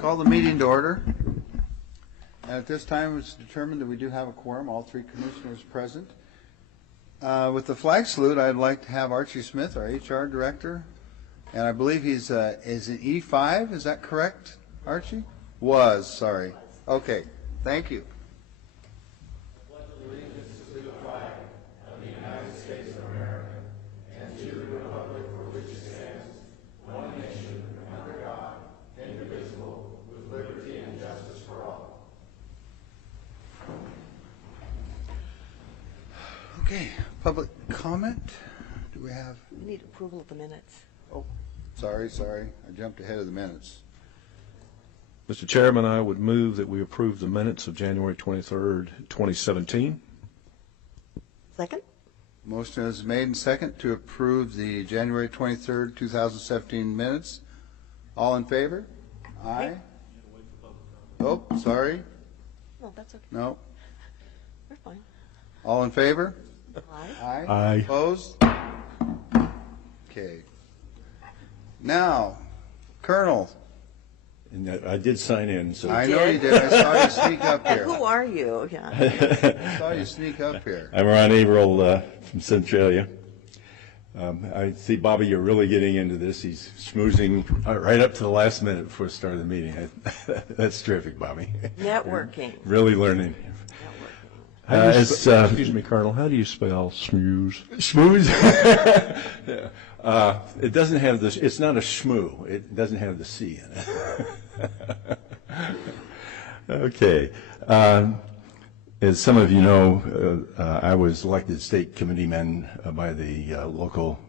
Call the meeting to order. And at this time, it's determined that we do have a quorum, all three commissioners present. With the flag salute, I'd like to have Archie Smith, our HR director, and I believe he's is an E5. Is that correct, Archie? Was, sorry. Okay, thank you. Okay, public comment. Do we have? We need approval of the minutes. Oh, sorry. I jumped ahead of the minutes. Mr. Chairman, I would move that we approve the minutes of January 23rd, 2017. Second? Motion is made and second to approve the January 23rd, 2017 minutes. All in favor? Aye. Oh, sorry. No, that's okay. No. We're fine. All in favor? Aye. Aye. Aye. Opposed? Okay. Now, Colonel. And I did sign in, so I know you did. I saw you sneak up And here. who are you? Yeah. I saw you sneak up here. I'm Ron Averill from Centralia. I see, Bobby, you're really getting into this. He's schmoozing right up to the last minute before the start of the meeting. That's terrific, Bobby. Networking. Really learning. Excuse me, Colonel. How do you spell schmooze? Schmooze? It doesn't have this. It's not a schmoo. It doesn't have the C in it. Okay. As some of you know, I was elected state committeeman by the local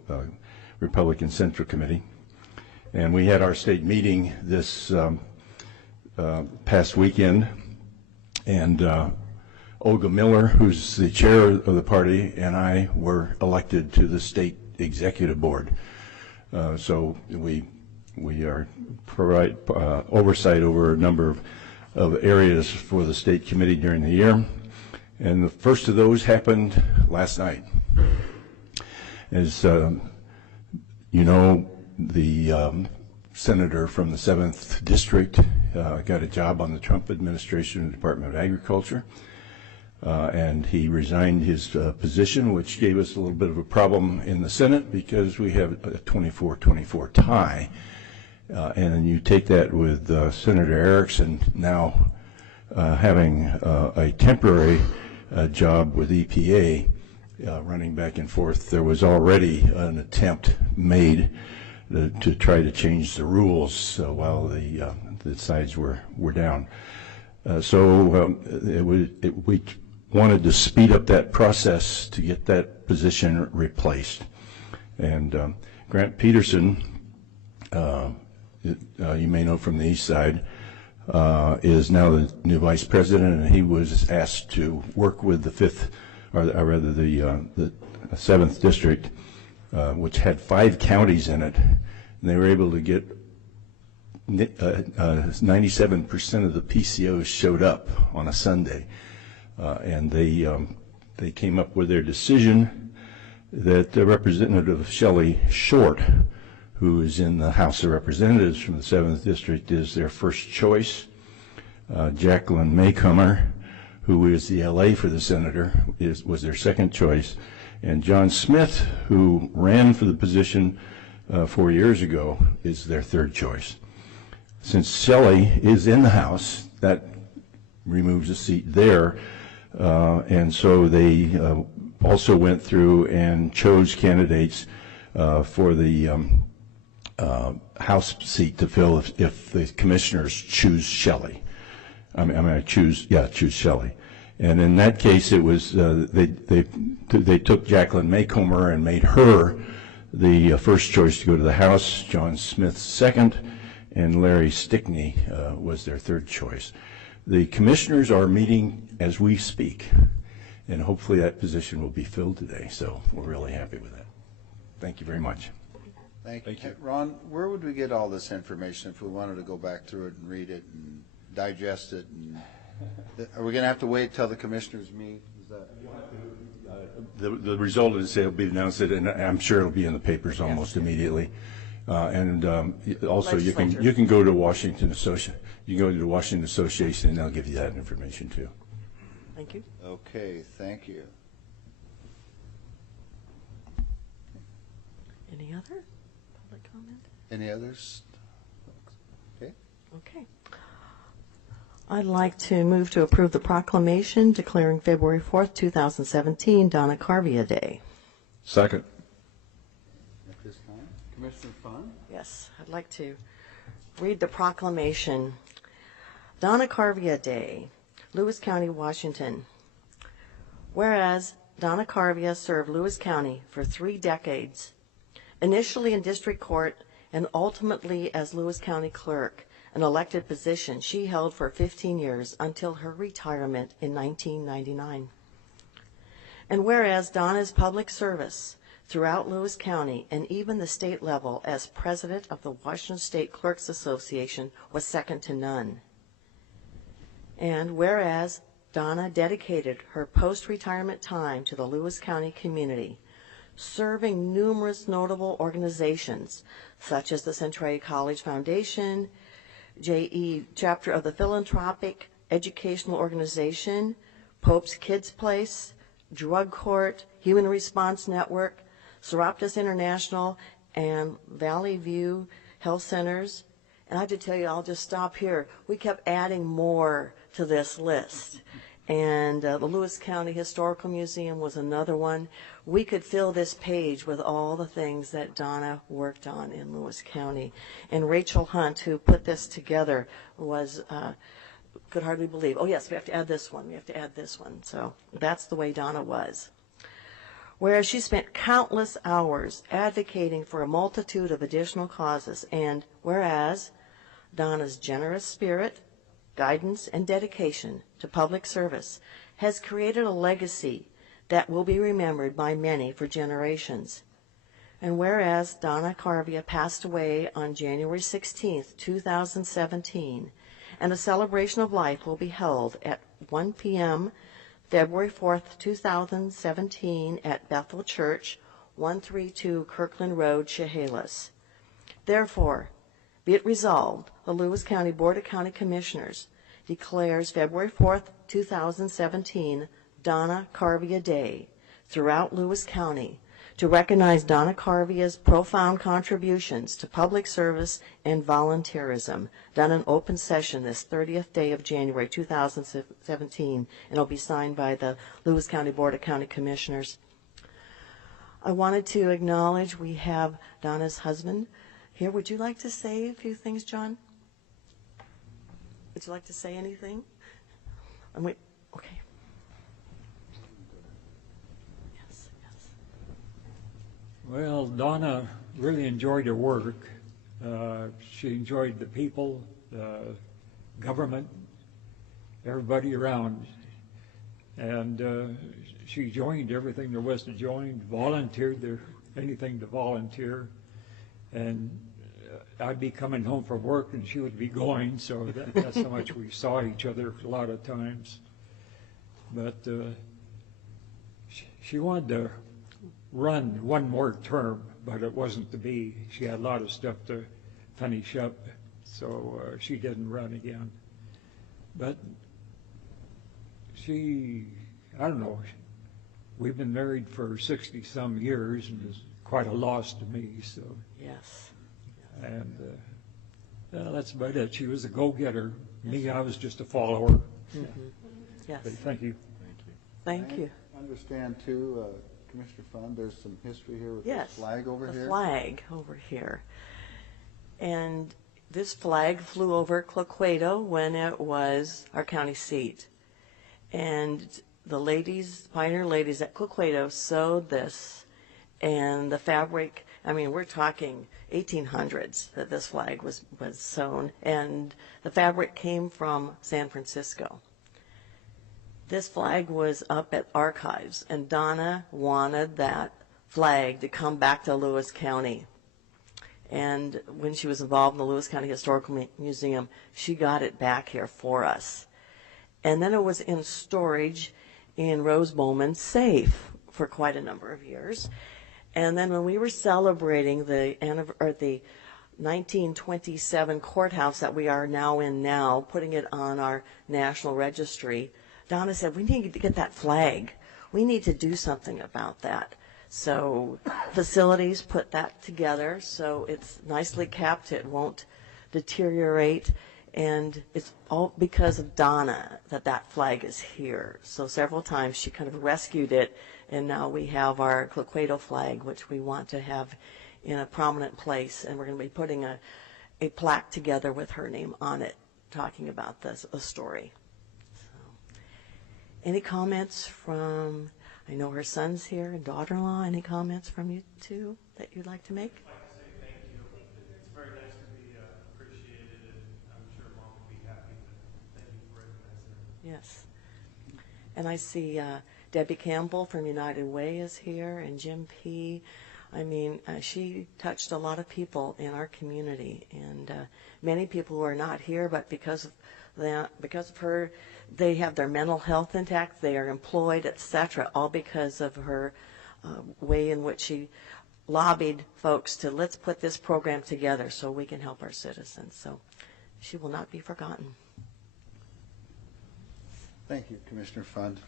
Republican Central Committee, and we had our state meeting this past weekend, and Olga Miller, who's the chair of the party, and I were elected to the state executive board. So we provide oversight over a number of areas for the state committee during the year. And the first of those happened last night. As you know, the senator from the 7th District got a job on the Trump administration Department of Agriculture. And he resigned his position, which gave us a little bit of a problem in the Senate because we have a 24-24 tie. And then you take that with Senator Erickson now having a temporary job with EPA, running back and forth. There was already an attempt made to try to change the rules while the sides were down. We wanted to speed up that process to get that position replaced. And Grant Peterson, you may know from the east side, is now the new vice president, and he was asked to work with the 7th District, which had 5 counties in it, and they were able to get 97% of the PCOs showed up on a Sunday. And they came up with their decision that Representative Shelley Short, who is in the House of Representatives from the 7th District, is their first choice. Jacqueline Maycomer, who is the LA for the senator, was their second choice. And John Smith, who ran for the position 4 years ago, is their third choice. Since Shelley is in the House, that removes a seat there. And so they also went through and chose candidates for the House seat to fill if the commissioners choose Shelley. Choose Shelley. And in that case, it was they took Jacqueline Maycomer and made her the first choice to go to the House, John Smith second, and Larry Stickney was their third choice. The commissioners are meeting as we speak, and hopefully that position will be filled today, so we're really happy with that. Thank you very much. Thank you. Ron, where would we get all this information if we wanted to go back through it and read it and digest it? And are we going to have to wait till the commissioners meet? Is that... The result is it'll be announced, and I'm sure it'll be in the papers almost immediately. Also, you Legislature. can go to Washington you can go to the Washington Association, and they'll give you that information too. Thank you. Okay, thank you. Any other public comment? Any others? Okay. Okay. I'd like to move to approve the proclamation declaring February 4th, 2017, Donna Carvia Day. Second. At this time, Commissioner Fund? Yes, I'd like to read the proclamation. Donna Carvia Day, Lewis County, Washington. Whereas Donna Carvia served Lewis County for 3 decades, initially in district court and ultimately as Lewis County clerk, an elected position she held for 15 years until her retirement in 1999. And whereas Donna's public service throughout Lewis County and even the state level as president of the Washington State Clerks Association was second to none. And whereas Donna dedicated her post-retirement time to the Lewis County community, serving numerous notable organizations such as the Centralia College Foundation, JE chapter of the Philanthropic Educational Organization, Pope's Kids Place, Drug Court, Human Response Network, Serapis International, and Valley View Health Centers. And I have to tell you, I'll just stop here. We kept adding more to this list. And the Lewis County Historical Museum was another one. We could fill this page with all the things that Donna worked on in Lewis County. And Rachel Hunt, who put this together, was could hardly believe, oh yes, we have to add this one, we have to add this one. So that's the way Donna was. Whereas she spent countless hours advocating for a multitude of additional causes, and whereas Donna's generous spirit, guidance, and dedication to public service has created a legacy that will be remembered by many for generations. And whereas Donna Carvia passed away on January 16th, 2017, and a celebration of life will be held at 1 p.m. February 4th, 2017 at Bethel Church, 132 Kirkland Road, Chehalis. Therefore, be it resolved, the Lewis County Board of County Commissioners declares February 4th, 2017, Donna Carvia Day throughout Lewis County to recognize Donna Carvia's profound contributions to public service and volunteerism, done in open session this 30th day of January 2017, and it'll be signed by the Lewis County Board of County Commissioners. I wanted to acknowledge we have Donna's husband here. Would you like to say a few things, John? Would you like to say anything? Okay. Yes. Well, Donna really enjoyed her work. She enjoyed the people, the government, everybody around. And she joined everything there was to join, volunteered anything to volunteer. And I'd be coming home from work and she would be going, so that's how much we saw each other a lot of times. But she wanted to run one more term, but it wasn't to be. She had a lot of stuff to finish up, so she didn't run again. But I don't know, we've been married for 60-some years, and it's quite a loss to me, so. Yes. And that's about it. She was a go-getter. Me, I was just a follower. Mm-hmm. Yes. But thank you. Thank you. I understand too, Commissioner Fund, there's some history here with Yes, this flag over here. the flag over here. And this flag flew over Cloquedo when it was our county seat. And the ladies, pioneer ladies at Cloquedo sewed this, and the fabric, I mean, we're talking 1800s that this flag was sewn, and the fabric came from San Francisco. This flag was up at Archives, and Donna wanted that flag to come back to Lewis County. And when she was involved in the Lewis County Historical Museum, she got it back here for us. And then it was in storage in Rose Bowman's safe for quite a number of years. And then when we were celebrating the 1927 courthouse that we are now in now, putting it on our national registry, Donna said, we need to get that flag. We need to do something about that. So facilities put that together so it's nicely kept. It won't deteriorate. And it's all because of Donna that that flag is here. So several times she kind of rescued it, and now we have our Clequedo flag, which we want to have in a prominent place, and we're going to be putting a plaque together with her name on it, talking about this a story. So, any comments from, I know her son's here, and daughter-in-law, any comments from you two that you'd like to make? I'd like to say thank you. It's very nice to be appreciated, and I'm sure Mom would be happy. But thank you for recognizing her. Yes. And I see Debbie Campbell from United Way is here, and Jim P. I mean, she touched a lot of people in our community, and many people who are not here, but because of her, they have their mental health intact, they are employed, etc., all because of her way in which she lobbied folks to let's put this program together so we can help our citizens. So she will not be forgotten. Thank you, Commissioner Fund.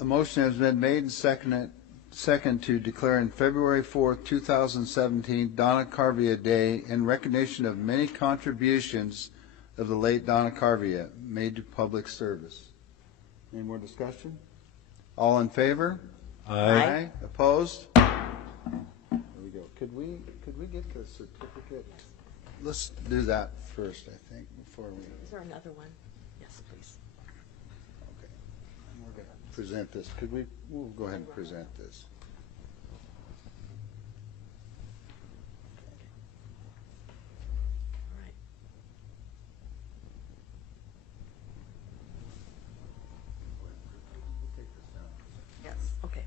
A motion has been made and second to declare on February 4th, 2017, Donna Carvia Day in recognition of many contributions of the late Donna Carvia made to public service. Any more discussion? All in favor? Aye. Opposed? There we go. Could we get the certificate? Let's do that first, I think, before we. Is there another one? Yes, please. Okay. And we're going to present this. We'll go ahead and present this. All right. We'll take this down. Yes, okay.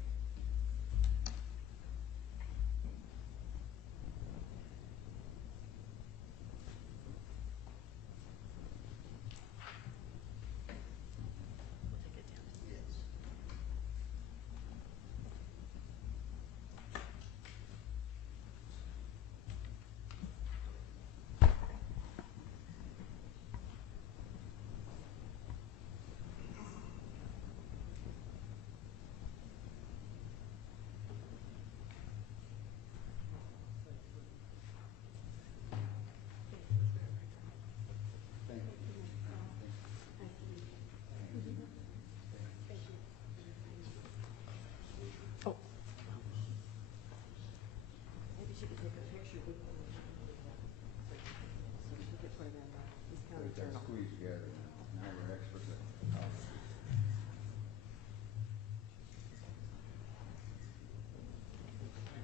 We'll take it down. Yes. Oh. Maybe she could take a picture with them. So she could put it in the East County Journal. Squeeze together. Now we're experts at it.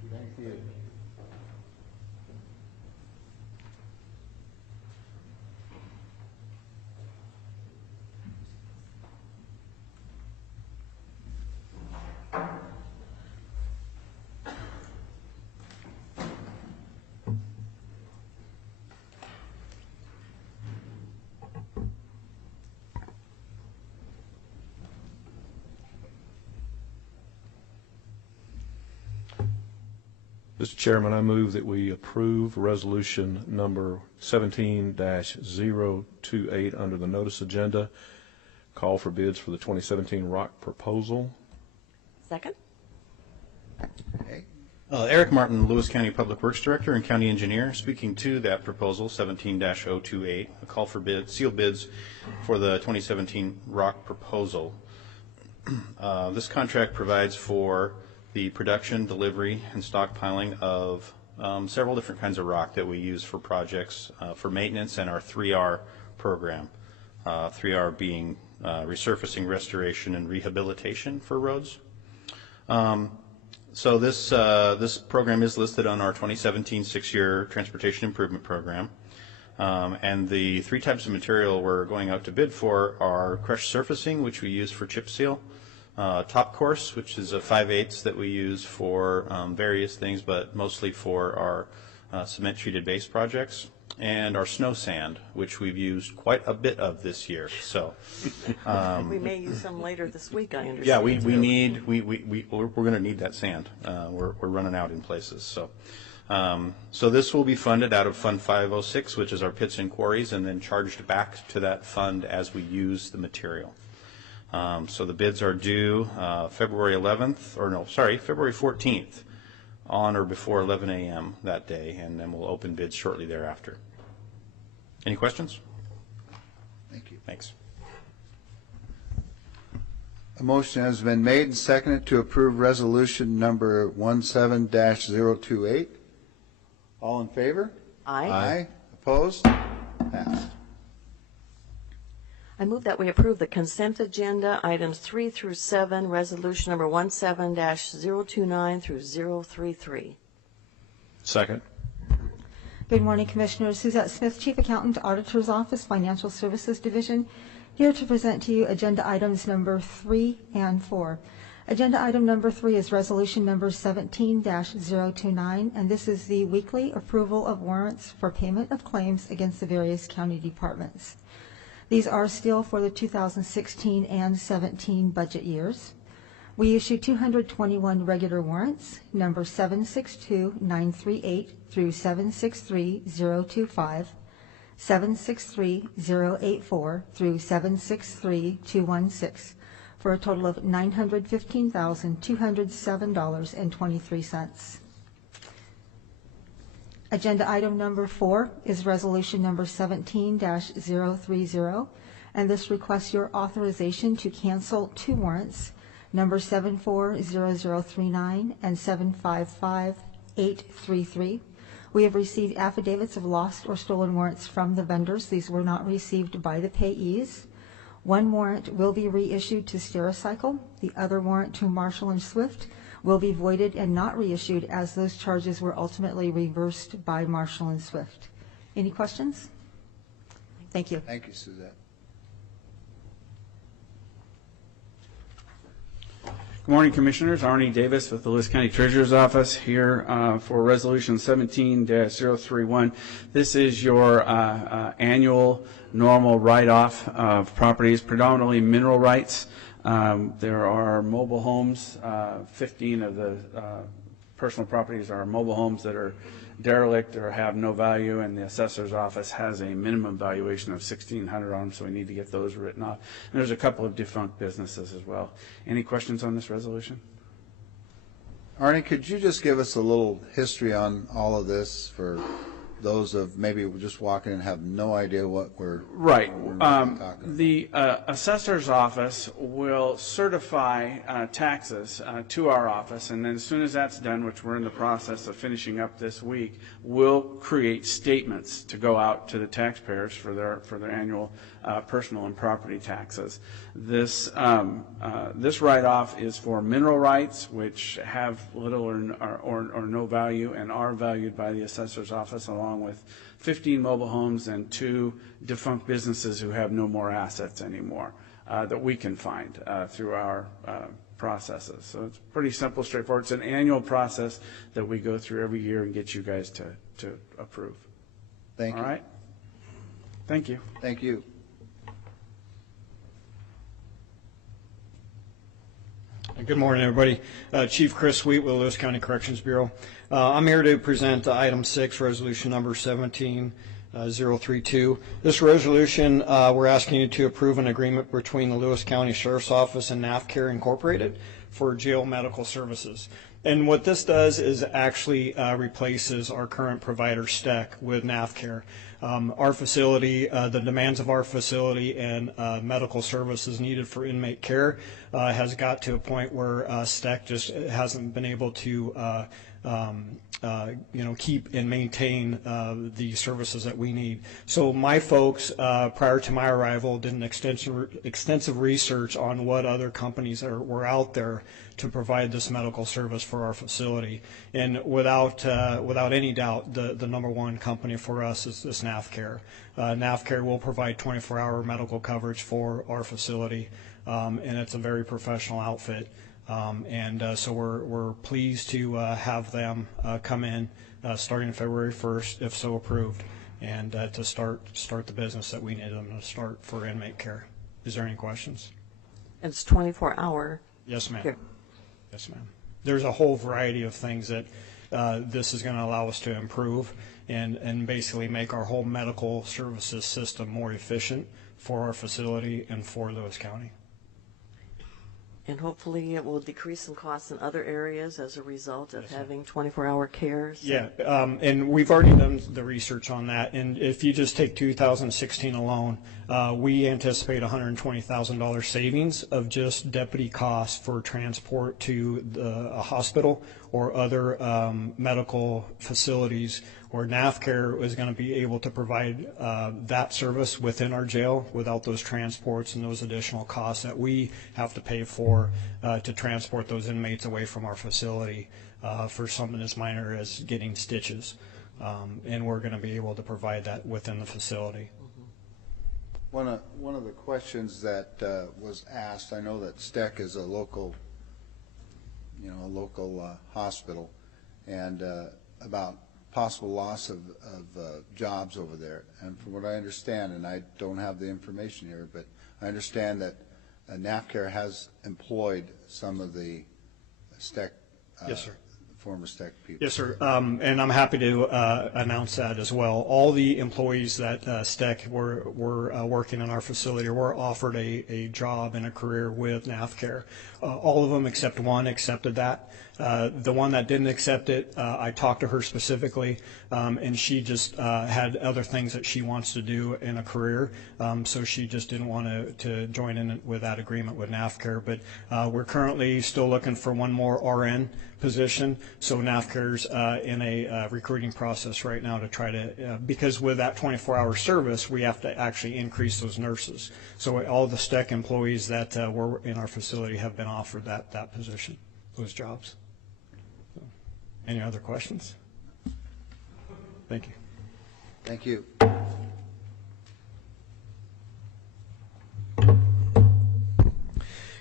Thank you. Mr. Chairman, I move that we approve resolution number 17-028 under the notice agenda, call for bids for the 2017 rock proposal. Second? Okay. Eric Martin, Lewis County Public Works Director and County Engineer, speaking to that proposal, 17-028, a call for sealed bids for the 2017 rock proposal. This contract provides for the production, delivery, and stockpiling of several different kinds of rock that we use for projects for maintenance and our 3R program. 3R being resurfacing, restoration, and rehabilitation for roads. So this program is listed on our 2017 six-year transportation improvement program. And the three types of material we're going out to bid for are crushed surfacing, which we use for chip seal, top course, which is a 5/8 that we use for various things, but mostly for our cement treated base projects, and our snow sand, which we've used quite a bit of this year. So We may use some later this week, I understand. yeah, we're going to need that sand. We're running out in places. So So this will be funded out of Fund 506, which is our pits and quarries, and then charged back to that fund as we use the material. So the bids are due February 14th on or before 11 a.m. that day, and then we'll open bids shortly thereafter. Any questions? Thank you. Thanks. A motion has been made and seconded to approve resolution number 17-028. All in favor? Aye. Aye. Opposed? Passed. I move that we approve the consent agenda, items 3 through 7, resolution number 17-029 through 033. Second. Good morning, Commissioners. Suzette Smith, Chief Accountant, Auditor's Office, Financial Services Division, here to present to you agenda items number 3 and 4. Agenda item number 3 is resolution number 17-029, and this is the weekly approval of warrants for payment of claims against the various county departments. These are still for the 2016 and 17 budget years. We issued 221 regular warrants, number 762938 through 763025, 763084 through 763216, for a total of $915,207.23. Agenda item number 4 is resolution number 17-030, and this requests your authorization to cancel 2 warrants, number 740039 and 755833. We have received affidavits of lost or stolen warrants from the vendors. These were not received by the payees. 1 warrant will be reissued to Stericycle. The other warrant to Marshall and Swift will be voided and not reissued, as those charges were ultimately reversed by Marshall and Swift. Any questions? Thank you. Thank you, Suzette. Good morning, Commissioners. Arnie Davis with the Lewis County Treasurer's Office here for Resolution 17-031. This is your annual normal write-off of properties, predominantly mineral rights. There are mobile homes. 15 of the personal properties are mobile homes that are derelict or have no value, and the assessor's office has a minimum valuation of $1,600 on them, so we need to get those written off. And there's a couple of defunct businesses as well. Any questions on this resolution? Arnie, could you just give us a little history on all of this for those of maybe just walking and have no idea what we're right. What we're talking about? The assessor's office will certify taxes to our office, and then as soon as that's done, which we're in the process of finishing up this week, we'll create statements to go out to the taxpayers for their annual personal and property taxes. This this write-off is for mineral rights, which have little or no value and are valued by the assessor's office, along with 15 mobile homes and 2 defunct businesses who have no more assets anymore that we can find through our processes. So it's pretty simple, straightforward. It's an annual process that we go through every year and get you guys to approve. Thank you. All right? Thank you. Thank you. Good morning, everybody. Chief Chris Sweetwill, Lewis County Corrections Bureau. I'm here to present item 6, resolution number 17-032. This resolution, we're asking you to approve an agreement between the Lewis County Sheriff's Office and NAFCARE Incorporated for jail medical services. And what this does is actually replaces our current provider, STEC, with NAFCARE. Our facility, the demands of our facility and medical services needed for inmate care has got to a point where STEC just hasn't been able to keep and maintain the services that we need. So my folks, prior to my arrival, did an extensive research on what other companies were out there to provide this medical service for our facility. And without any doubt, the number one company for us is this NAFCARE. NAFCARE will provide 24-hour medical coverage for our facility, and it's a very professional outfit. So we're pleased to have them come in starting February 1st, if so approved, and to start the business that we need them to start for inmate care. Is there any questions? It's 24-hour. Yes, ma'am. Here. Yes, ma'am. There's a whole variety of things that this is going to allow us to improve and basically make our whole medical services system more efficient for our facility and for Lewis County. And hopefully it will decrease some costs in other areas as a result of having 24-hour care. So. Yeah, and we've already done the research on that. And if you just take 2016 alone, we anticipate $120,000 savings of just deputy costs for transport to a hospital or other medical facilities, where NAFCare is going to be able to provide that service within our jail without those transports and those additional costs that we have to pay for to transport those inmates away from our facility for something as minor as getting stitches. And we're going to be able to provide that within the facility. One of the questions that was asked, I know that STEC is a local, hospital, and about possible loss of jobs over there. And from what I understand, and I don't have the information here, but I understand that NAFCare has employed some of the STEC, yes, sir. Former STEC people. Yes, sir. And I'm happy to announce that as well. All the employees that STEC were working in our facility were offered a job and a career with NAFCare. All of them except one accepted that. The one that didn't accept it, I talked to her specifically, and she just had other things that she wants to do in a career, so she just didn't want to join in with that agreement with NAFCare. But we're currently still looking for one more RN position, so NAFCAR's in a recruiting process right now to try to, because with that 24-hour service, we have to actually increase those nurses. So all the STEC employees that were in our facility have been offered that position, those jobs. So, any other questions? Thank you. Thank you.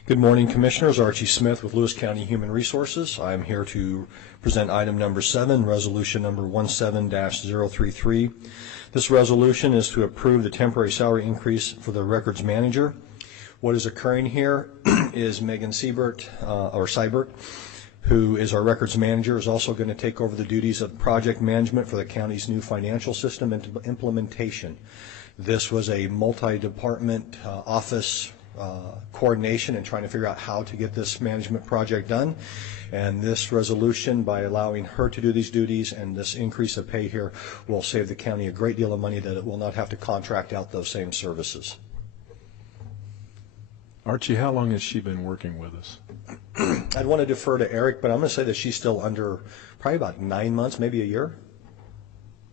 Good morning, Commissioners. Archie Smith with Lewis County Human Resources. I'm here to present item number 7, resolution number 17-033. This resolution is to approve the temporary salary increase for the records manager. What is occurring here is Megan Seibert, who is our records manager, is also going to take over the duties of project management for the county's new financial system implementation. This was a multi-department office coordination and trying to figure out how to get this management project done. And this resolution, by allowing her to do these duties and this increase of pay here, will save the county a great deal of money that it will not have to contract out those same services. Archie, how long has she been working with us? I'd want to defer to Eric, but I'm going to say that she's still under probably about 9 months, maybe a year.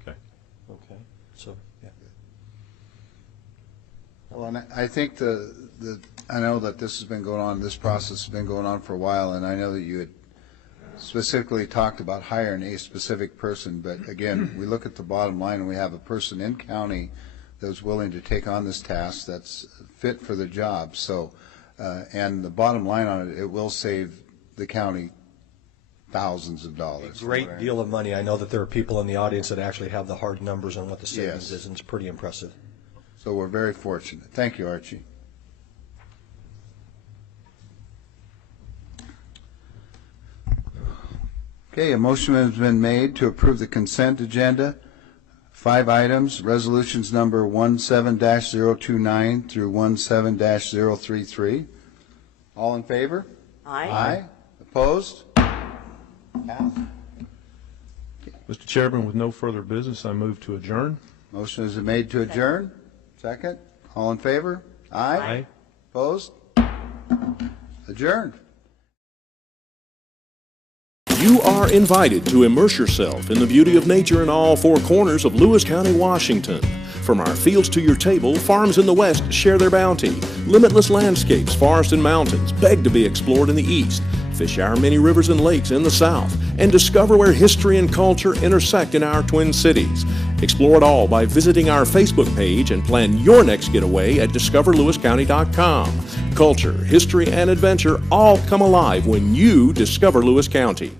Okay. Okay. So, yeah. Well, and I think I know that this has been going on, this process has been going on for a while, and I know that you had specifically talked about hiring a specific person, but again, we look at the bottom line and we have a person in county that's willing to take on this task that's fit for the job. So, and the bottom line on it, it will save the county thousands of dollars. A great deal of money. I know that there are people in the audience that actually have the hard numbers on what the savings Yes. is, and it's pretty impressive. So we're very fortunate. Thank you, Archie. Okay, a motion has been made to approve the consent agenda. 5 items, resolutions number 17-029 through 17-033. All in favor? Aye. Aye. Opposed? Passed. Mr. Chairman, with no further business, I move to adjourn. Motion is made to adjourn. Second. All in favor? Aye. Aye. Opposed? Adjourned. You are invited to immerse yourself in the beauty of nature in all 4 corners of Lewis County, Washington. From our fields to your table, farms in the west share their bounty. Limitless landscapes, forests and mountains beg to be explored in the east. Fish our many rivers and lakes in the south, and discover where history and culture intersect in our twin cities. Explore it all by visiting our Facebook page and plan your next getaway at discoverlewiscounty.com. Culture, history, and adventure all come alive when you discover Lewis County.